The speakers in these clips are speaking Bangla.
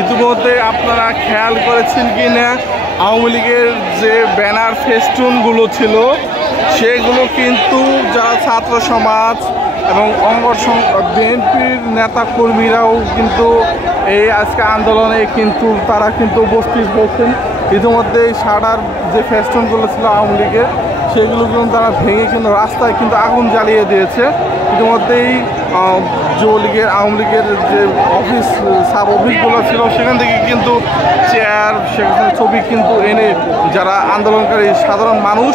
ইতিমধ্যে আপনারা খেয়াল করেছেন কি না, আওয়ামী লীগের যে ব্যানার ফেস্টুনগুলো ছিল সেগুলো কিন্তু যারা ছাত্র সমাজ এবং বিএনপির নেতা কর্মীরাও কিন্তু এই আজকে আন্দোলনে কিন্তু তারা কিন্তু উপস্থিত হয়েছেন। ইতিমধ্যে সাড়ার যে ফেস্টুনগুলো ছিল আওয়ামী লীগের সেগুলো কিন্তু তারা ভেঙে কিন্তু রাস্তায় কিন্তু আগুন জ্বালিয়ে দিয়েছে। ইতিমধ্যেই যুবলীগের আওয়ামী লীগের যে অফিস সাব অফিসগুলো ছিল সেখান থেকে কিন্তু চেয়ার সেখানে ছবি কিন্তু এনে যারা আন্দোলনকারী সাধারণ মানুষ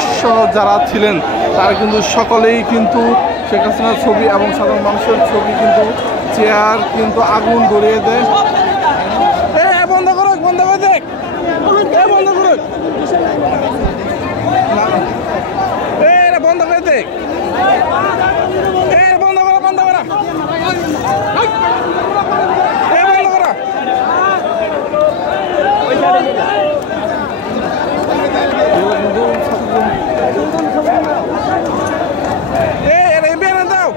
যারা ছিলেন তারা কিন্তু সকলেই কিন্তু শেখ হাসিনার ছবি এবং সাধারণ মানুষের ছবি কিন্তু চেয়ার কিন্তু আগুন ধরিয়ে দেয়। বন্ধ করো, বন্ধ করে দেখ, বন্ধ করো, বন্ধ করে দেখ, বন্ধ করো, বন্ধ করো, বন্ধ করো। দাও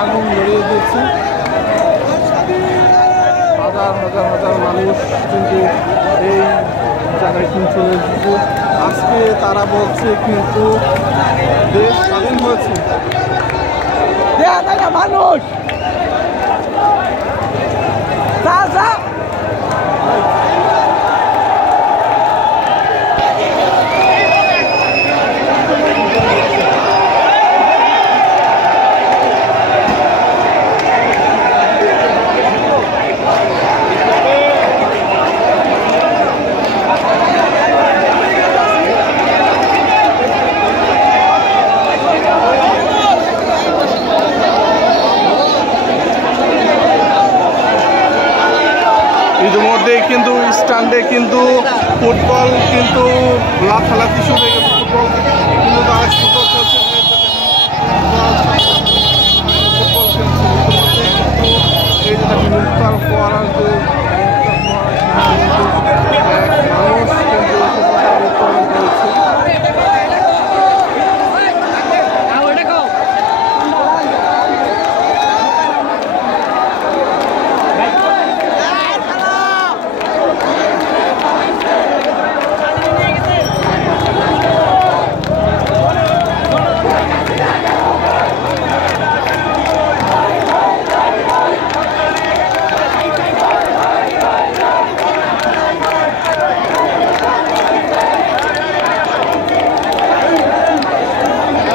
আগুন ধরিয়ে দিচ্ছে। হাজার হাজার হাজার মানুষ কিন্তু এই জায়গায় কিন্তু চলে এসেছে। আজকে তারা বলছে কিন্তু দেশ স্বাধীন হয়েছে। মানুষ ইতিমধ্যে কিন্তু স্ট্যান্ডে কিন্তু ফুটবল কিন্তু লাফালাফি শুরু হয়ে গেছে। ফুটবল কিন্তু তারা